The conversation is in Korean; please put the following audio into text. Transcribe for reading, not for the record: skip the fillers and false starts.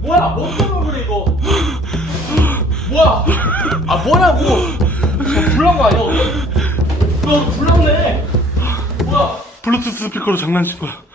뭐야? 뭐 때문에 그래 이거? 뭐야? 아 뭐냐고? 불난 거 아니야? 너 불났네. 뭐야? 블루투스 스피커로 장난친 거야.